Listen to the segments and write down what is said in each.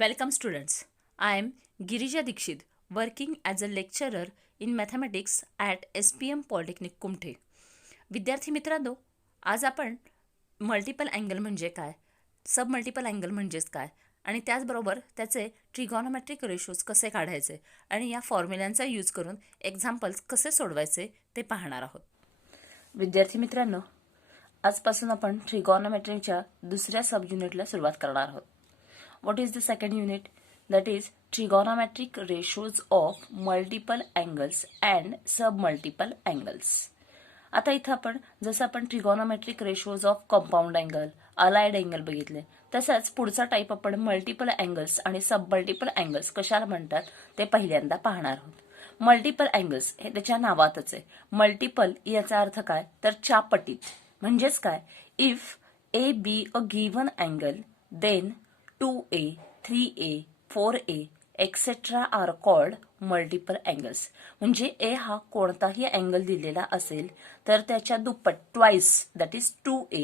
Welcome students. I am Girija Dikshit, working as a lecturer in mathematics at SPM Polytechnic Kumthe. विद्यार्थी मित्रांनो, आज आपण multiple angle म्हणजे काय, सब मल्टिपल अँगल म्हणजेच काय आणि त्याचबरोबर त्याचे ट्रिगोनोमेट्रिक रेशोज कसे काढायचे आणि या फॉर्म्युल्यांचा यूज करून एक्झाम्पल्स कसे सोडवायचे ते पाहणार आहोत. विद्यार्थी मित्रांनो, आजपासून आपण ट्रिगोनोमेट्रीच्या दुसऱ्या सब युनिटला सुरुवात करणार आहोत. What is the second unit? That is trigonometric ratios of multiple angles and submultiple angles. आता इथं आपण जसं आपण trigonometric ratios of compound angle, allied angle बघितले, तसंच पुढचा टाईप आपण मल्टिपल अँगल्स आणि सब मल्टिपल अँगल्स कशाला म्हणतात ते पहिल्यांदा पाहणार आहोत. मल्टिपल अँगल्स हे त्याच्या नावातच आहे. मल्टिपल याचा अर्थ काय तर चापटीत, म्हणजेच काय, if A be a given angle then 2a, 3a, 4a, etc. Are called multiple angles. म्हणजे ए हा कोणताही अँगल दिलेला असेल तर त्याच्या दुप्पट twice, that is 2a,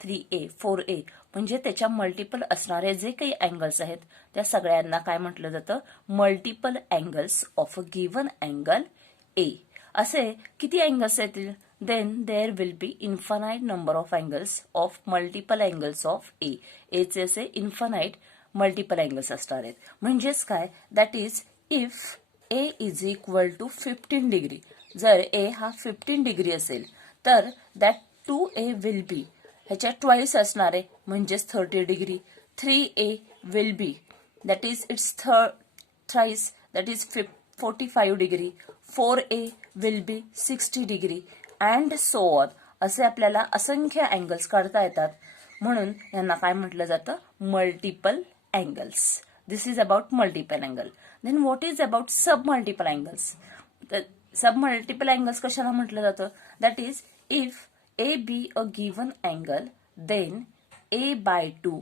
3a, 4a, म्हणजे त्याच्या मल्टिपल असणारे जे काही अँगल्स आहेत त्या सगळ्यांना काय म्हटलं जातं, multiple angles of a given angle A. असे किती अँगल्स येतील, then there will be infinite number of angles of multiple angles of A. Aचे असे infinite multiple angles असणार आहेत. म्हणजेच काय, that is if A is equal to 15 degree, जर A हा 15 डिग्री असेल तर that 2A will be ह्याच्या ट्वाइस असणार आहे, म्हणजेच 30 degree. 3A will be that is its thrice, that is 45 degree. 4A will be 60 degree and so on. असे आपल्याला असंख्य अँगल्स काढता येतात, म्हणून यांना काय म्हटलं जातं, multiple angles. This is about multiple angle. Then what is about sub multiple angles. Sub multiple angles कशाला म्हटलं जातं, that is if A be a given angle then A by 2,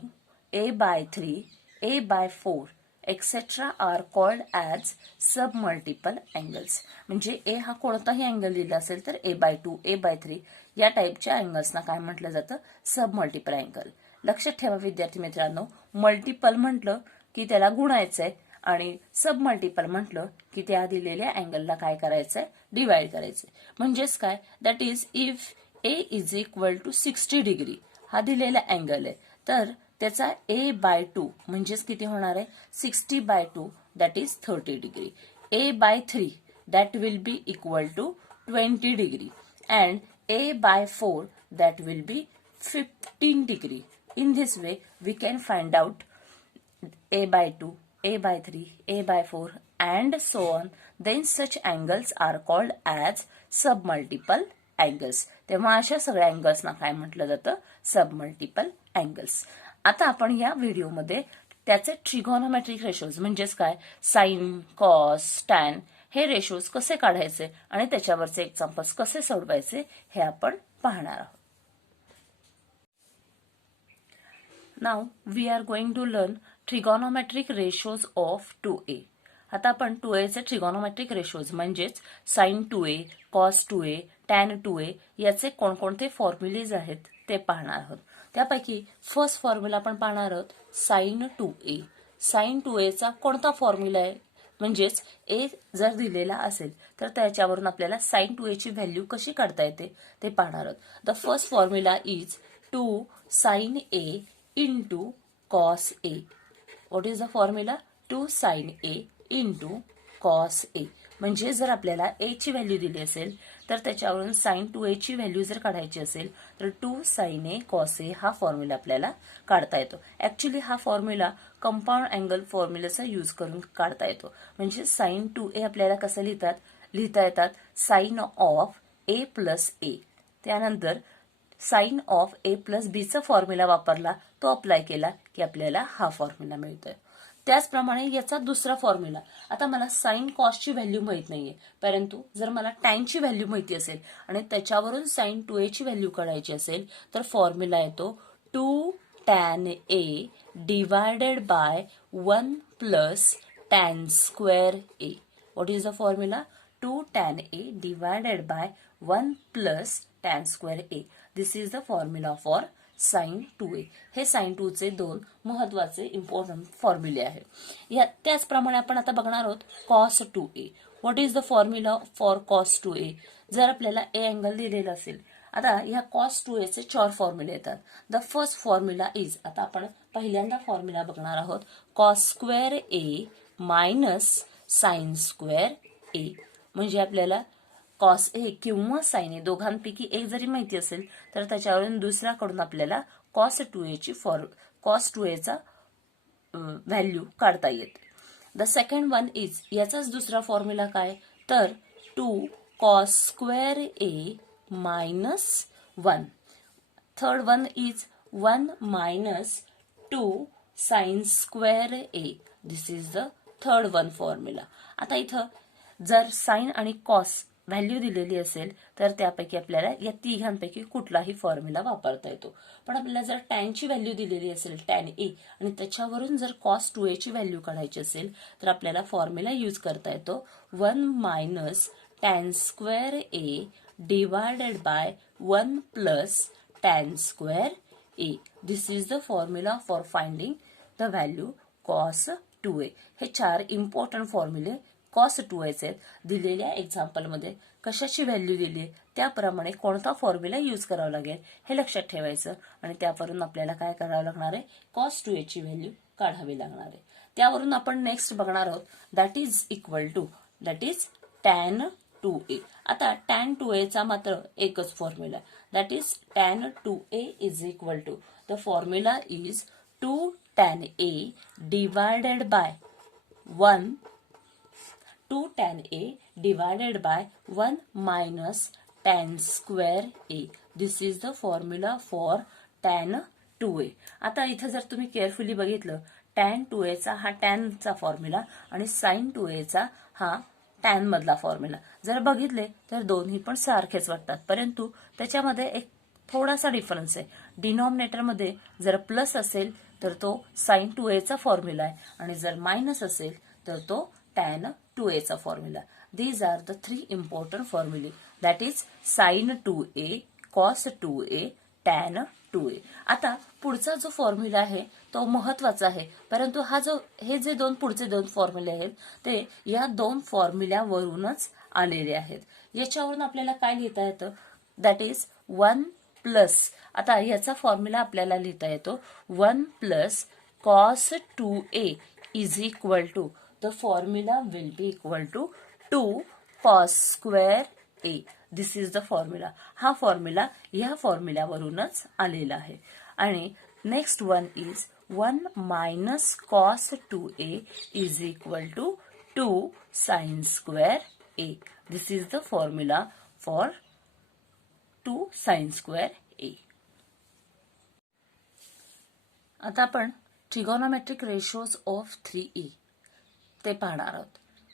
A by 3, A by 4 etcetera are called as sub multiple angles. म्हणजे A हा कोणताही angle दिला असेल तर ए by 2, A by 3 या टाईपच्या अँगल्सना काय म्हटलं जातं, सब मल्टिपल अँगल. लक्षात ठेवा विद्यार्थी मित्रांनो, मल्टिपल म्हटलं की त्याला गुणायचंय आणि सब मल्टिपल म्हटलं की त्या दिलेल्या अँगलला काय करायचंय, डिवाइड करायचंय. म्हणजेच काय, that is if A is equal to 60 degree हा दिलेला अँगल आहे तर त्याचा ए बाय 2 म्हणजेच किती होणार आहे, 60 by 2 that is 30 degree. A by 3 that will be equal to 20 degree and A by 4 that will be 15 degree. In this way we can find out a by 2, a by 3, a by 4 and so on. Then such angles are called as submultiple angles. तेव्हा अशा सगळ्या अँगल्सना काय म्हटलं जातं, सबमल्टिपल angles. आता आपण या व्हिडिओमध्ये त्याचे ट्रिगोनोमेट्रिक रेशोज म्हणजेच काय, साइन, कॉस, टॅन हे रेशोज कसे काढायचे आणि त्याच्यावरचे एक्झाम्पल्स कसे सोडवायचे हे आपण पाहणार आहोत. Now we are going to learn trigonometric ratios of 2a. आता आपण 2a चे ट्रिगोनोमेट्रिक रेशोज म्हणजेच sine 2a, cos 2a, tan 2a याचे कोणकोणते फॉर्म्युलेज आहेत ते पाहणार आहोत. त्यापैकी फर्स्ट फॉर्म्युला आपण पाहणार आहोत साइन 2a. साइन 2a चा कोणता फॉर्म्युला आहे, म्हणजेच ए जर दिलेला असेल तर त्याच्यावरून आपल्याला साइन 2a ची व्हॅल्यू कशी काढता येते ते पाहणार आहोत. The first formula is 2 sine a into cos A. What is the formula? 2 sin A into cos A. म्हणजे जर आपल्याला A ची व्हॅल्यू दिली असेल तर त्याच्यावरून sin 2A ची व्हॅल्यू जर काढायची असेल तर 2 sin A cos A हा फॉर्म्युला आपल्याला काढता येतो. ऍक्च्युली हा फॉर्म्युला कंपाऊंड अँगल फॉर्म्युलाचा यूज करून काढता येतो. म्हणजे sin 2A आपल्याला कसं लिहिता येतात, sine of A plus A. त्यानंतर साइन ऑफ ए प्लस बीचा फॉर्म्युला वापरला, तो अप्लाय केला की आपल्याला हा फॉर्म्युला मिळतोय. त्याचप्रमाणे याचा दुसरा फॉर्म्युला, आता मला साइन कॉसची व्हॅल्यू माहित नाहीये, परंतु जर मला टॅनची व्हॅल्यू माहिती असेल आणि त्याच्यावरून साइन 2a ची व्हॅल्यू काढायची असेल तर फॉर्म्युला येतो 2 tan A divided by 1 plus tan square A. What is the formula, 2 tan A divided by 1 plus tan square A. This is the formula for sine 2a. हे sign 2चे दोन महत्वाचे important फॉर्म्युले आहेत. या त्याचप्रमाणे आपण आता बघणार आहोत cos 2a. What is the formula for cos 2a? जर आपल्याला ए अँगल दिलेला असेल, आता ह्या कॉस 2a चे 4 फॉर्म्युले येतात. द फर्स्ट फॉर्म्युला इज, आता आपण पहिल्यांदा फॉर्म्युला बघणार आहोत, कॉस स्क्वेअर ए मायनस साइन स्क्वेअर ए. म्हणजे आपल्याला कॉस ए किंवा साइन ए दोघांपैकी एक जरी माहिती असेल तर त्याच्यावरून दुसऱ्याकडून आपल्याला कॉस 2a चा व्हॅल्यू काढता येते. द सेकंड वन इज, याचाच दुसरा फॉर्म्युला काय, तर 2 cos square A minus 1. Third one is 1 minus 2 sine square A. This is the third one formula. आता इथं जर साइन आणि कॉस व्हॅल्यू दिलेली असेल तर त्यापैकी आपल्याला या तिघांपैकी कुठलाही फॉर्म्युला वापरता येतो. पण आपल्याला जर टॅनची व्हॅल्यू दिलेली असेल टॅन ए आणि त्याच्यावरून जर कॉस 2a ची व्हॅल्यू काढायची असेल तर आपल्याला फॉर्म्युला यूज करता येतो 1 minus tan square A divided by 1 plus tan square A. This is the formula for finding the value cos 2a. हे 4 इम्पॉर्टंट फॉर्म्युले कॉस 2a आहेत. दिलेल्या एक्झाम्पलमध्ये कशाची व्हॅल्यू दिली त्याप्रमाणे कोणता फॉर्म्युला यूज करावा लागेल हे लक्षात ठेवायचं आणि त्यावरून आपल्याला काय करावं लागणार आहे, कॉस 2a ची व्हॅल्यू काढावी लागणार आहे. त्यावरून आपण नेक्स्ट बघणार आहोत that is equal to tan 2a. आता टॅन 2a चा मात्र एकच formula, that is tan 2a is equal to, the formula is 2 tan a divided by 2 tan a divided by 1 minus tan square a. This is the formula for tan 2a. आता इथं जर तुम्ही carefully बघितलं, tan 2a चा हा tan चा formula आणि sin 2a चा हा tan मधला फॉर्म्युला जर बघितले तर दोन्ही पण सारखेच वाटतात, परंतु त्याच्यामध्ये एक थोडासा डिफरन्स आहे. डिनॉमिनेटर मध्ये जर प्लस असेल तर तो sin 2a चा फॉर्म्युला आहे आणि जर मायनस असेल तर तो tan 2a चा formula. These are the 3 important formulae, that is sin 2a, cos 2a, tan 2a. आता पुढचा जो फॉर्म्युला आहे तो महत्वाचा आहे, परंतु हे जे पुढचे दोन फॉर्म्युले आहेत ते या दोन फॉर्म्युल्यावरूनच आलेले आहेत. याच्यावरून आपल्याला काय लिहिता येतं, दॅट इज 1 प्लस, आता याचा फॉर्म्युला आपल्याला लिहिता येतो 1 plus cos 2a is equal to, the formula will be equal to 2 cos square a. This is the formula. हा फॉर्म्युला या फॉर्म्युल्यावरूनच आलेला आहे. आणि next one is 1 minus cos 2a is equal to 2 sin square a. This is the formula for 2 sin square a. आता आपण trigonometric ratios of 3a ते पाहणार आहोत.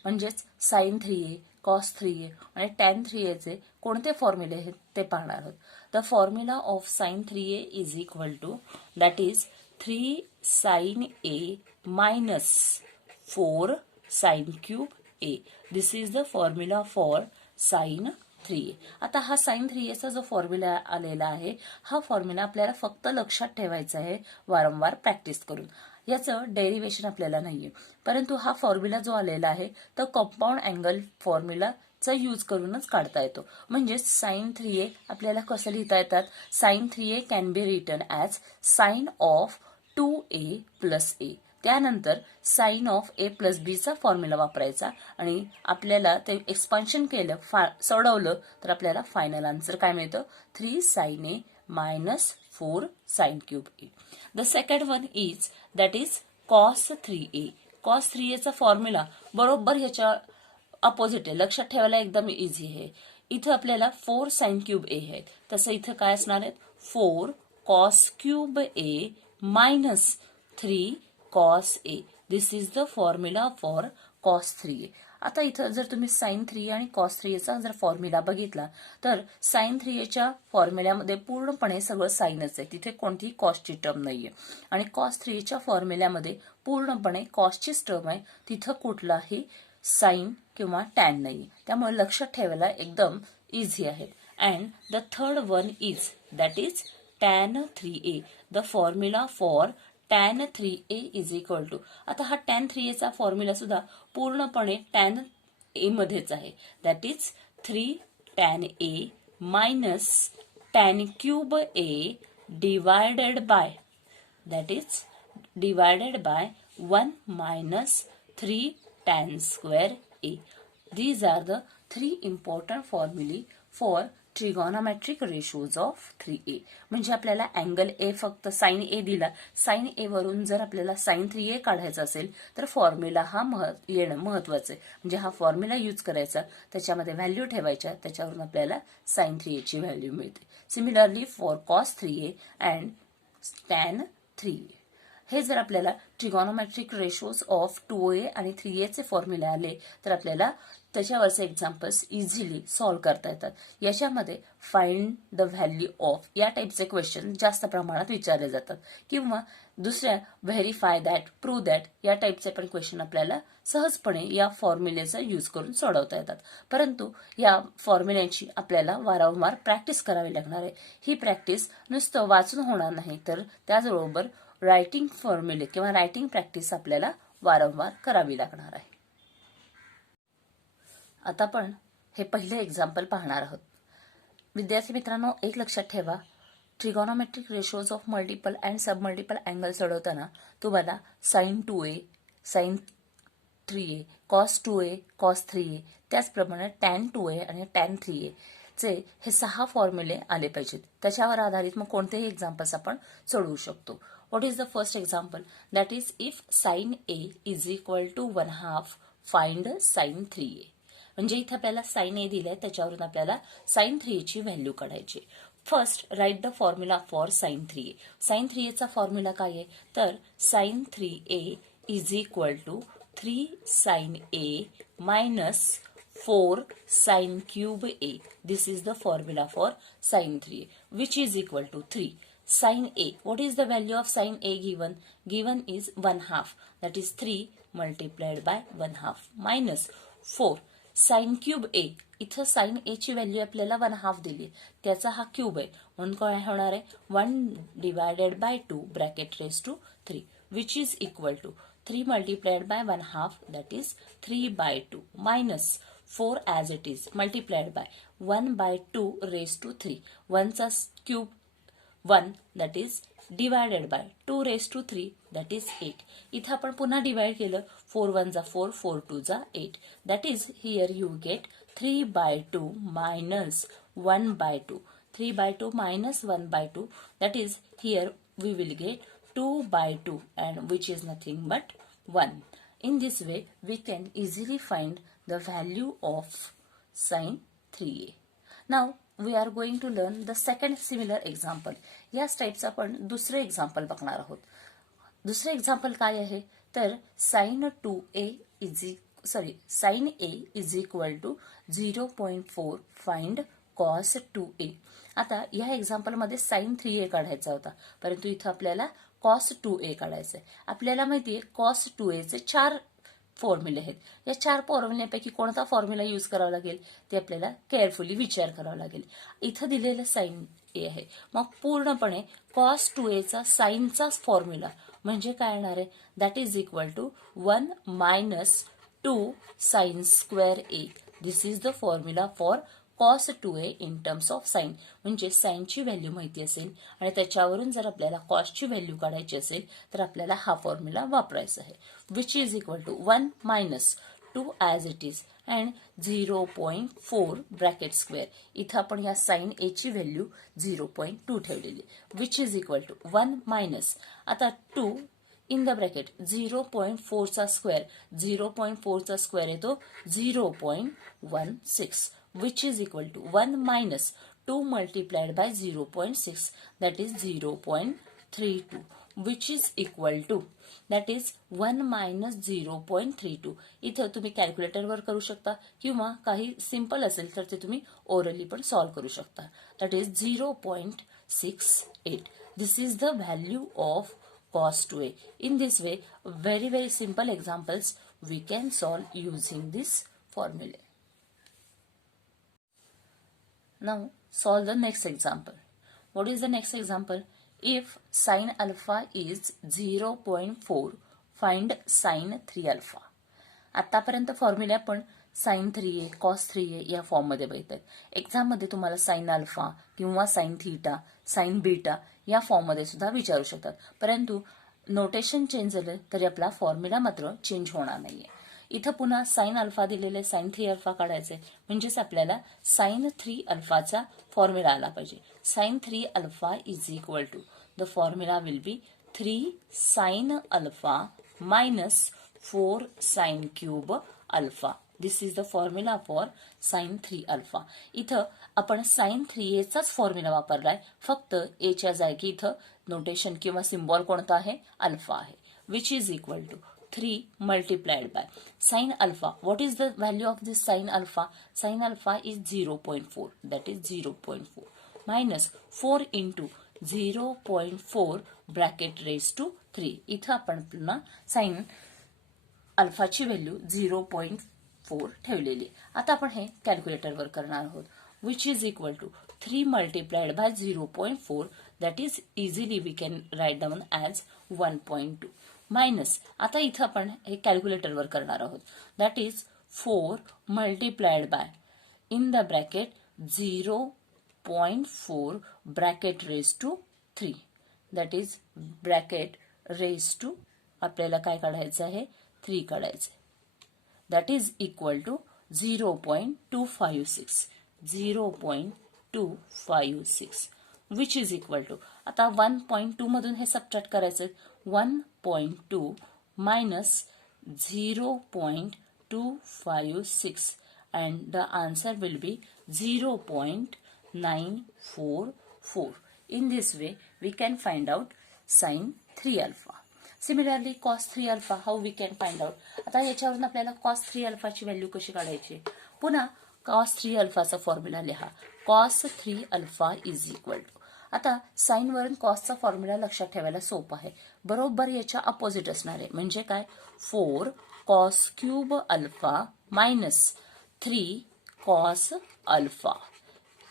म्हणजेच साइन 3a, कॉस 3a आणि टॅन 3a चे कोणते फॉर्म्युले आहेत ते पाहणार आहोत. The formula of sine 3a is equal to, that is 3 sine a minus 4 sine cube a. This is the formula for sine 3a. आता हा साइन 3a चा जो फॉर्म्युला आलेला आहे हा फॉर्म्युला आपल्याला फक्त लक्षात ठेवायचा आहे वारंवार प्रॅक्टिस करून. याचं डेरिव्हेशन आपल्याला नाहीये, परंतु हा फॉर्म्युला जो आलेला आहे तो कंपाऊंड अँगल फॉर्म्युलाचा यूज करूनच काढता येतो. म्हणजे साइन 3a आपल्याला कसं लिहिता येतात, sine 3a can be written as sine of 2a plus a. त्यानंतर sine of a plus b चा फॉर्म्युला वापरायचा आणि आपल्याला ते एक्सपान्शन केलं, सोडवलं तर आपल्याला फायनल आन्सर काय मिळतं, 3 sine a minus 4 sin cube a. The second one is that is cos 3a. cos 3a चा फॉर्म्युला बरोबर ह्याच्या अपोजिट आहे, लक्षात ठेवायला एकदम इझी आहे. इथं आपल्याला 4 sin cube a आहे, तसं इथं काय असणार आहे 4 cos cube a minus 3 cos a. This is the formula for cos 3a. आता इथं जर तुम्ही साइन 3 आणि कॉस 3 चा जर फॉर्म्युला बघितला तर साइन 3 च्या फॉर्म्युल्यामध्ये पूर्णपणे सगळं साइनच आहे, तिथे कोणतीही कॉसची टर्म नाहीये. आणि कॉस 3 च्या फॉर्म्युल्यामध्ये पूर्णपणे कॉसचीच टर्म आहे, तिथं कुठलाही साइन किंवा टॅन नाही. त्यामुळे लक्षात ठेवायला एकदम इझी आहे. And the third one is that is tan 3a. The formula for tan 3a is equal to, आता हा tan 3a चा फॉर्म्युला सुद्धा पूर्णपणे tan a मध्येच आहे. That is 3 tan a minus tan cube a divided by, that is divided by 1 minus 3 tan square a. These are the three important formulae for trigonometric ratios of 3a. म्हणजे आपल्याला angle A फक्त sign ए दिला, sign ए वरून जर आपल्याला sign 3a काढायचा असेल तर फॉर्म्युला हा येणं महत्वाचं आहे. म्हणजे हा फॉर्म्युला यूज करायचा, त्याच्यामध्ये व्हॅल्यू ठेवायच्या, त्याच्यावरून आपल्याला साइन 3a ची व्हॅल्यू मिळते. Similarly for cos 3a and tan 3a. हे जर आपल्याला ट्रिगोनोमेट्रिक रेशोज ऑफ 2a आणि 3a चे फॉर्म्युले आले तर आपल्याला त्याच्यावरचे एक्झाम्पल्स इझिली सॉल्व्ह करता येतात. याच्यामध्ये फाइंड द व्हॅल्यू ऑफ या टाईपचे क्वेश्चन जास्त प्रमाणात विचारले जातात, किंवा दुसऱ्या व्हेरीफाय दॅट, प्रूव्ह दॅट या टाईपचे पण क्वेश्चन आपल्याला सहजपणे या फॉर्म्युलेचा यूज करून सोडवता येतात. परंतु या फॉर्म्युल्याची आपल्याला वारंवार प्रॅक्टिस करावी लागणार आहे. ही प्रॅक्टिस नुसतं वाचून होणार नाही, तर त्याचबरोबर रायटिंग फॉर्म्युले किंवा रायटिंग प्रॅक्टिस आपल्याला वारंवार करावी लागणार आहे. आता आपण हे पहिले एक्झाम्पल पाहणार आहोत. विद्यार्थी मित्रांनो, एक लक्षात ठेवा, trigonometric ratios of multiple and submultiple angle सोडवताना तुम्हाला sign 2a, sign 3a, cos 2a, cos 3a, त्याचप्रमाणे टॅन 2a आणि टॅन 3a चे हे 6 फॉर्म्युले आले पाहिजेत. त्याच्यावर आधारित मग कोणतेही एक्झाम्पल्स आपण सोडवू शकतो. What is the first example? That is if sine a is equal to 1/2 find sine 3a. म्हणजे इथे आपल्याला साइन ए दिलंय, त्याच्यावरून आपल्याला साइन 3a ची व्हॅल्यू काढायची. First write the formula for sine 3a. Sine 3a चा फॉर्म्युला काय आहे? तर sine 3a is equal to 3 sine a minus 4 sine cube a. This is the formula for sine 3a, which is equal to 3 sin a. What is the value of sin a given? Given is 1/2, that is 3 multiplied by 1/2 minus 4 sin cube a. इथं sin a ची value आपल्याला 1/2 दिली, त्याचा हा cube आहे म्हणून काय होणार आहे? 1 divided by 2 bracket raised to 3, which is equal to 3 multiplied by 1/2, that is 3/2 minus 4 as it is multiplied by 1/2 raised to 3. 1 चा cube 1, that is divided by 2 raised to 3, that is 8. इथं आपण पुन्हा divide केलं, 4 1 जा 4, 4 2 जा 8. That is here you get 3/2 minus 1/2. 3/2 minus 1/2, that is here we will get 2/2, and which is nothing but 1. In this way we can easily find the value of sin 3a. Now we are going to learn the second similar example. या टाइपचं आपण दुसरे example बघणार आहोत. दुसरे example काय आहे? तर sine 2a sine a is equal to 0.4 find cos 2a. आता या एक्झाम्पल मध्ये साइन 3a काढायचा होता, परंतु इथं आपल्याला कॉस 2a काढायचं आहे. आपल्याला माहितीये कॉस 2a चे 4 फॉर्म्युले आहेत. या 4 फॉर्म्युल्यापैकी कोणता फॉर्म्युला यूज करावा लागेल ते आपल्याला केअरफुली विचार करावा लागेल. इथं दिलेलं साइन ए आहे, मग पूर्णपणे कॉस 2a चा साइनचाच फॉर्म्युला म्हणजे काय येणार आहे? That is equal to 1 minus 2 sine square A. This is the formula for cos 2a in terms of sine. म्हणजे साइनची व्हॅल्यू माहिती असेल आणि त्याच्यावरून जर आपल्याला कॉसची व्हॅल्यू काढायची असेल तर आपल्याला हा फॉर्म्युला वापरायचा आहे, which is equal to 1 minus 2 as it is and 0.4 bracket square. इथं आपण या साइन ए ची व्हॅल्यू 0.2 ठेवलेली, which is equal to 1 minus, आता 2 इन द ब्रॅकेट 0.4 चा स्क्वेअर, 0.4 चा स्क्वेअर येतो 0.16, which is equal to 1 minus 2 multiplied by 0.6, that is 0.32, which is equal to, that is 1 minus 0.32. इथं तुम्ही कॅल्क्युलेटरवर करू शकता किंवा काही सिंपल असेल तर ते तुम्ही ओरली पण सॉल्व्ह करू शकता. That is 0.68. This is the value of cos 2a. In this way, very simple examples we can solve using this formula. Now solve the next example. What is the next example? If sin alpha is 0.4, find sin 3 alpha. आतापर्यंत फॉर्म्युले आपण sign 3a, cos 3a या फॉर्ममध्ये बघितले. एक्झाममध्ये तुम्हाला sine alpha किंवा sine theta, sign beta या फॉर्ममध्ये सुद्धा विचारू शकतात. परंतु नोटेशन चेंज झालं तरी आपला फॉर्म्युला मात्र चेंज होणार नाहीये. इथं पुन्हा साइन अल्फा दिलेले साइन 3 अल्फा काढायचे म्हणजेच आपल्याला साइन 3 अल्फाचा फॉर्म्युला आला पाहिजे. Sine 3 alpha is equal to the formula will be 3 sine alpha minus 4 sine cube alpha. This is the formula for sine 3 alpha. इथं आपण साइन 3a चाच फॉर्म्युला वापरलाय, फक्त एच्या जागी इथं नोटेशन किंवा सिम्बॉल कोणता आहे? अल्फा आहे. Which is equal to 3 multiplied by sin alpha. What is the value of this sin alpha? Sin alpha is 0.4, that is 0.4 minus 4 into 0.4 bracket raised to 3. इथं आपण पुन्हा sin अल्फाची व्हॅल्यू 0.4 ठेवलेली. आता आपण हे कॅल्क्युलेटरवर करणार आहोत. Which is equal to 3 multiplied by 0.4, that is easily we can write down as 1.2 minus. आता इथं आपण हे कॅल्क्युलेटरवर करणार आहोत. That is 4 multiplied by in the bracket 0.4 bracket raise to 3, that is bracket raise to आपल्याला काय काढायचं आहे? 3 काढायचं. That is equal to 0.256 0.256 which is equal to. आता 1.2 मधून हे सबट्रॅक्ट करायचं. 1.2 minus 0.256 and the answer will be 0.944. In this way we can find out sin 3 alpha. Similarly cos 3 alpha, how we can find out? आता याच्यावरून आपल्याला cos 3 alpha ची value कशी काढायची? पुन्हा cos 3 alpha चा फॉर्म्युला लिहा. cos 3 alpha is equal to. आता साइन वरून कॉसचा फॉर्म्युला लक्षात ठेवायला सोपा आहे. बरोबर याच्या अपोजिट असणार आहे. म्हणजे काय? 4 cos cube alpha minus 3 cos alpha.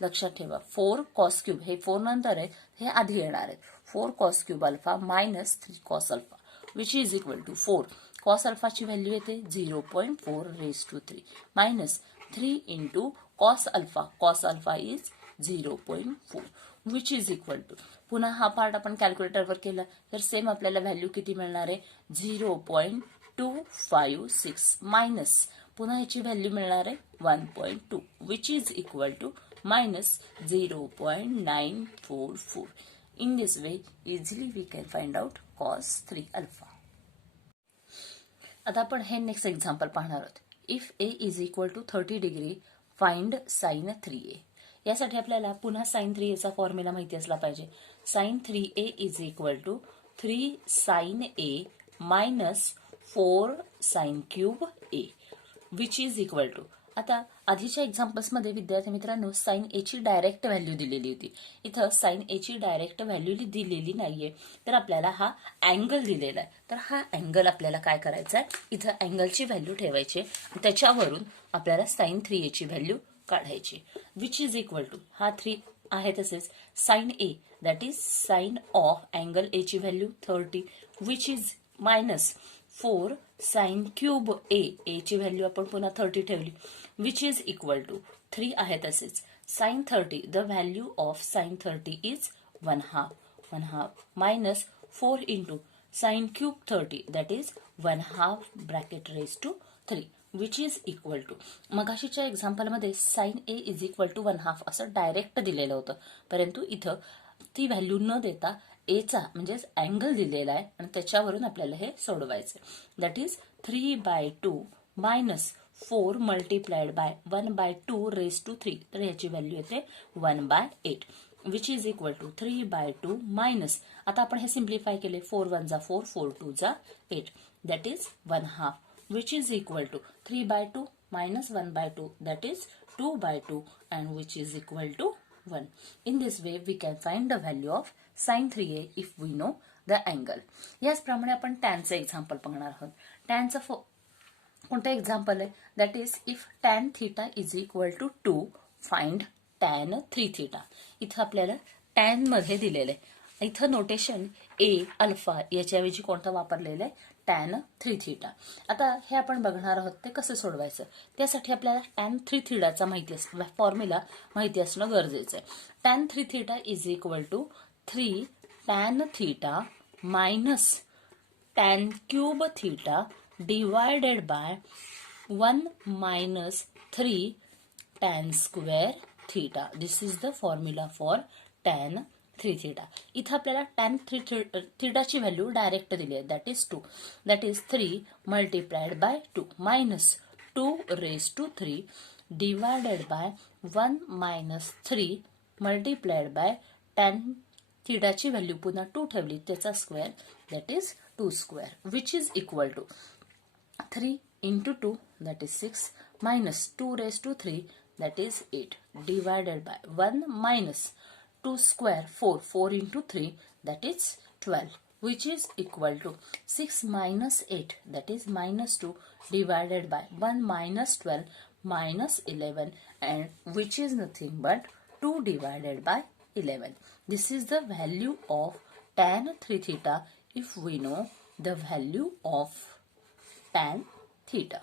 लक्षात ठेवा 4 कॉस क्यूब, हे 4 नंतर आहे, हे आधी येणार आहे. 4 cos cube alpha minus 3 cos alpha which is equal to 4 cos अल्फाची व्हॅल्यू येते 0.4 raise to 3 minus 3 into cos alpha. Cos alpha is 0.4 which is equal to. पुन्हा हा पार्ट आपण कॅल्क्युलेटरवर केला तर सेम आपल्याला व्हॅल्यू किती मिळणार आहे? 0.256 मायनस पुन्हा याची व्हॅल्यू मिळणार आहे 1.2 which is equal to minus 0.944. In this way easily we can find out cos 3 alpha. आता आपण हे नेक्स्ट एक्झाम्पल पाहणार आहोत. If A is equal to 30 degree find sine 3a. यासाठी आपल्याला पुन्हा साइन 3a चा फॉर्म्युला माहिती असला पाहिजे. Sine 3a is equal to 3 sine a minus 4 sine cube a which is equal to. आता आधीच्या एक्झाम्पल्समध्ये विद्यार्थी मित्रांनो साइन ए ची डायरेक्ट व्हॅल्यू दिलेली होती. इथं साइन ए ची डायरेक्ट व्हॅल्यू दिलेली नाहीये, तर आपल्याला हा अँगल दिलेला आहे. तर हा अँगल आपल्याला काय करायचा आहे? इथं अँगलची व्हॅल्यू ठेवायची, त्याच्यावरून आपल्याला साइन 3a ची व्हॅल्यू काढायची. विच इज इक्वल टू हा 3 आहे तसेच sine A that is sine of angle A ची value 30 which is minus 4 sine cube A ची व्हॅल्यू आपण पुन्हा 30 ठेवली विच इज इक्वल टू 3 आहे तसेच sine 30. The value of sine 30 is 1/2 minus 4 into sine cube 30 that is 1/2 bracket raise to 3 which is equal to. मगाशीच्या एक्झाम्पलमध्ये sine A is equal to 1/2 असं direct दिलेलं होतं, परंतु इथं ती व्हॅल्यू न देता एचा म्हणजेच अँगल दिलेला आहे आणि त्याच्यावरून आपल्याला हे सोडवायचं. That is 3/2 minus 4 multiplied by 1/2 raise to 3. तर याची व्हॅल्यू येते 1/8 which is equal to 3/2 minus. आता आपण हे सिम्प्लिफाय केले. 4 1 जा 4 4 2 जा 8 that is 1/2 which is equal to 3/2 minus 1/2 that is 2/2 and which is equal to 1. In this way we can find the value of sin 3a if we know the angle. याचप्रमाणे आपण tan चे example पाहणार आहोत. tan चा कोणतं example आहे? That is if tan theta is equal to 2 find tan 3 theta. इथं आपल्याला टॅन मध्ये दिलेलं आहे. इथं नोटेशन ए अल्फा याच्याऐवजी कोणतं वापरलेलं आहे? Tan 3 theta. आता हे आपण बघणार आहोत ते कसं सोडवायचं. त्यासाठी आपल्याला टॅन 3 थीटाचा फॉर्म्युला माहिती असणं गरजेचं आहे. Tan 3 theta is equal to 3 tan theta minus tan cube theta divided by 1 minus 3 tan square theta. This is the formula for tan 3 theta. इथं आपल्याला tan 3 थीटाची व्हॅल्यू डायरेक्ट दिली आहे, that is 2. That is 3 multiplied by 2 minus 2 raised to 3 divided by 1 minus 3 multiplied by tan थीटाची value पुन्हा 2 ठेवली त्याचा square, that is 2 square, which is equal to 3 into 2 that is 6 minus 2 raised to 3 that is 8 divided by 1 minus 2 square 4 into 3 that is 12, which is equal to 6 minus 8 that is minus 2 divided by 1 minus 12 minus 11, and which is nothing but 2 divided by 11. This is the value of tan 3 theta if we know the value of tan theta.